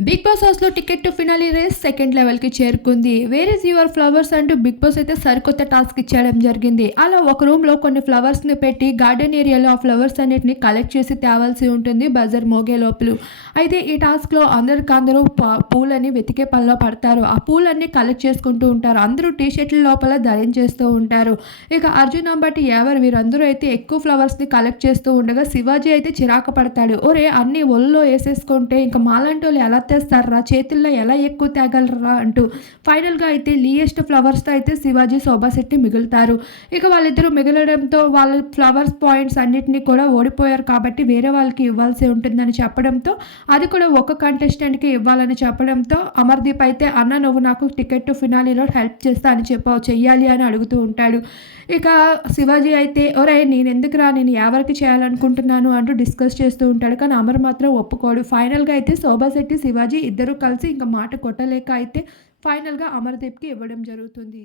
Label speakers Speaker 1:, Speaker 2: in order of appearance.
Speaker 1: Big boss హౌస్లో ticket to finale race second లెవెల్కి చేరుకుంది. వేర్ ఇస్ యువర్ ఫ్లవర్స్ అంటూ బిగ్ బాస్ అయితే సరికొత్త టాస్క్ ఇచ్చేయడం జరిగింది. అలా ఒక రూమ్లో కొన్ని ఫ్లవర్స్ని పెట్టి గార్డెన్ ఏరియాలో ఆ ఫ్లవర్స్ అన్నిటిని కలెక్ట్ చేసి తేవాల్సి ఉంటుంది బజర్ మోగే లోపల. అయితే ఈ టాస్క్లో అందరికందరూ ప- పూలని వెతికే పనిలో పడతారు. ఆ పూలన్నీ కలెక్ట్ చేసుకుంటూ ఉంటారు. అందరూ టీ షర్ట్ల లోపల ధరించేస్తూ ఉంటారు. ఇక అర్జున్ అంబటి ఎవరు వీరందరూ అయితే ఎక్కువ ఫ్లవర్స్ని కలెక్ట్ చేస్తూ ఉండగా శివాజీ అయితే చిరాకు పడతాడు. ఒరే అన్ని ఒళ్ళో వేసేసుకుంటే ఇంకా మాలాంటి వాళ్ళు ఎలా తెస్తారా చేతుల్లో ఎలా ఎక్కువ తేగలరా అంటూ ఫైనల్గా అయితే లీయెస్ట్ ఫ్లవర్స్తో అయితే శివాజీ శోభాశెట్టి మిగులుతారు. ఇక వాళ్ళిద్దరూ మిగలడంతో వాళ్ళ ఫ్లవర్స్ పాయింట్స్ అన్నిటినీ కూడా ఓడిపోయారు కాబట్టి వేరే వాళ్ళకి ఇవ్వాల్సి ఉంటుందని చెప్పడంతో అది కూడా ఒక కంటెస్టెంట్కి ఇవ్వాలని చెప్పడంతో అమర్దీప్ అయితే అన్న నువ్వు నాకు టికెట్ టు ఫినాలీలో హెల్ప్ చేస్తా అని చెప్పావు చెయ్యాలి అని అడుగుతూ ఉంటాడు. ఇక శివాజీ అయితే ఒరే నేను ఎందుకురా నేను ఎవరికి చేయాలనుకుంటున్నాను? అంటూ డిస్కస్ చేస్తూ ఉంటాడు. కానీ అమర్ మాత్రం ఒప్పుకోడు. ఫైనల్గా అయితే శోభాశెట్టి శివ శివాజీ ఇద్దరు కలిసి ఇంకా మాట కొట్టలేక అయితే ఫైనల్గా అమర్దీప్కి ఇవ్వడం జరుగుతుంది.